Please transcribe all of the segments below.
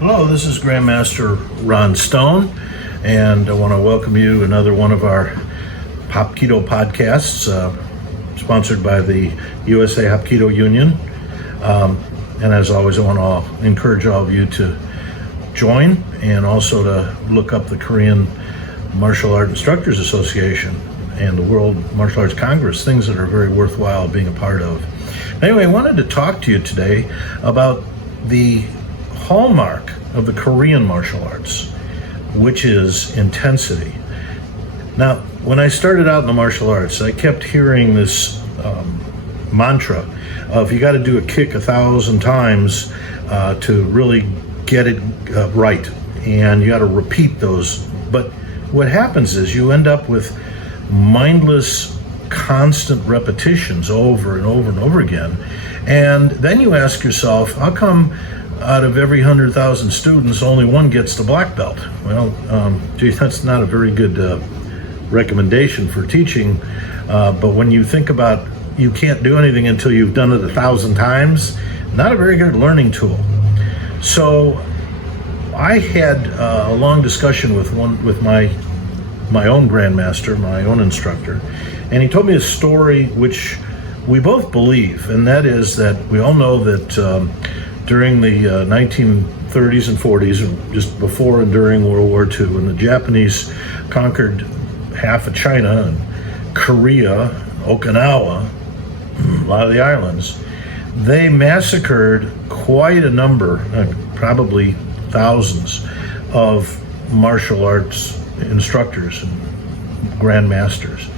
Hello, this is Grandmaster Ron Stone, and I want to welcome you to another one of our Hapkido podcasts, sponsored by the USA Hapkido Union. And as always, I want to encourage all of you to join and also to look up the Korean Martial Art Instructors Association and the World Martial Arts Congress, things that are very worthwhile being a part of. Anyway, I wanted to talk to you today about the hallmark of the Korean martial arts, which is intensity. Now, when I started out in the martial arts, I kept hearing this mantra of you got to do a kick 1,000 times to really get it right, and you got to repeat those. But what happens is you end up with mindless, constant repetitions over and over and over again, and then you ask yourself, how come out of every 100,000 students, only one gets the black belt? Well, that's not a very good recommendation for teaching. But when you think about you can't do anything until you've done it 1,000 times, not a very good learning tool. So I had a long discussion with my own grandmaster, my own instructor, and he told me a story which we both believe, and that is that we all know that during the 1930s and 40s, just before and during World War II, when the Japanese conquered half of China and Korea, Okinawa, a lot of the islands, they massacred quite a number, probably thousands, of martial arts instructors and grandmasters.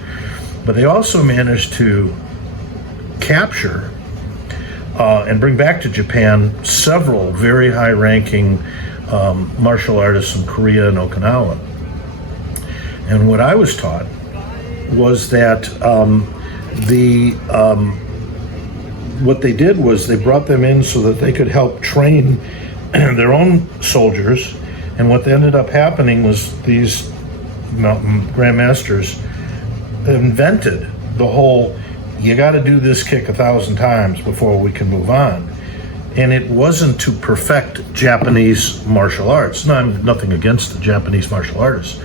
But they also managed to capture and bring back to Japan several very high-ranking martial artists from Korea and Okinawa. And what I was taught was that what they did was they brought them in so that they could help train their own soldiers. And what ended up happening was these grandmasters invented the whole, you got to do this kick 1,000 times before we can move on. And it wasn't to perfect Japanese martial arts. No, I'm nothing against the Japanese martial artists.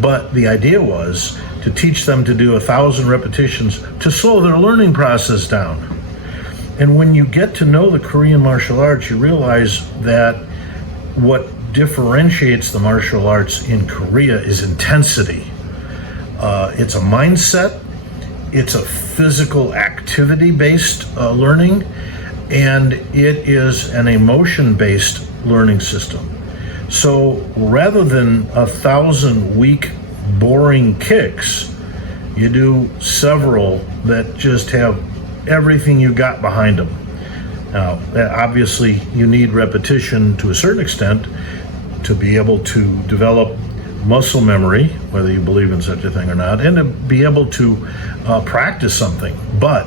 But the idea was to teach them to do 1,000 repetitions to slow their learning process down. And when you get to know the Korean martial arts, you realize that what differentiates the martial arts in Korea is intensity. It's a mindset, it's a physical activity-based learning, and it is an emotion-based learning system. So rather than 1,000 weak, boring kicks, you do several that just have everything you got behind them. Now, obviously, you need repetition to a certain extent to be able to develop muscle memory, whether you believe in such a thing or not, and to be able to practice something. But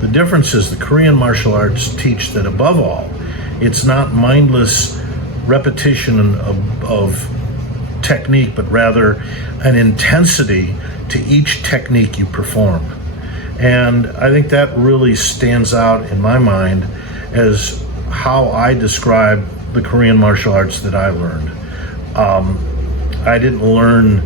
the difference is the Korean martial arts teach that above all, it's not mindless repetition of technique, but rather an intensity to each technique you perform. And I think that really stands out in my mind as how I describe the Korean martial arts that I learned. I didn't learn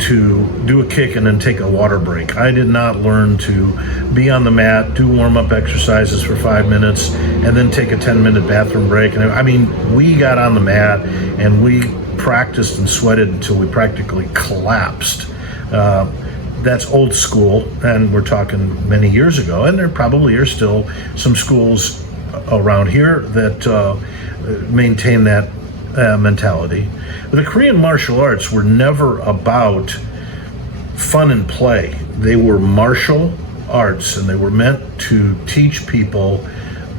to do a kick and then take a water break. I did not learn to be on the mat, do warm-up exercises for 5 minutes, and then take a 10-minute bathroom break. And I mean, we got on the mat and we practiced and sweated until we practically collapsed. That's old school, and we're talking many years ago, and there probably are still some schools around here that maintain that mentality. But the Korean martial arts were never about fun and play. They were martial arts, and they were meant to teach people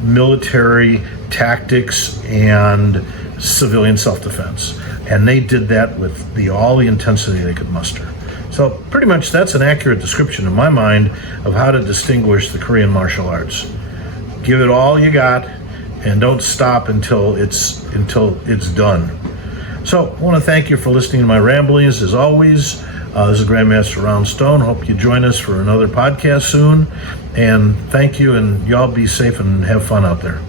military tactics and civilian self-defense. And they did that with all the intensity they could muster. So pretty much that's an accurate description in my mind of how to distinguish the Korean martial arts. Give it all you got, and don't stop until it's done. So I want to thank you for listening to my ramblings. As always, this is Grandmaster Ron Stone. Hope you join us for another podcast soon. And thank you, and y'all be safe and have fun out there.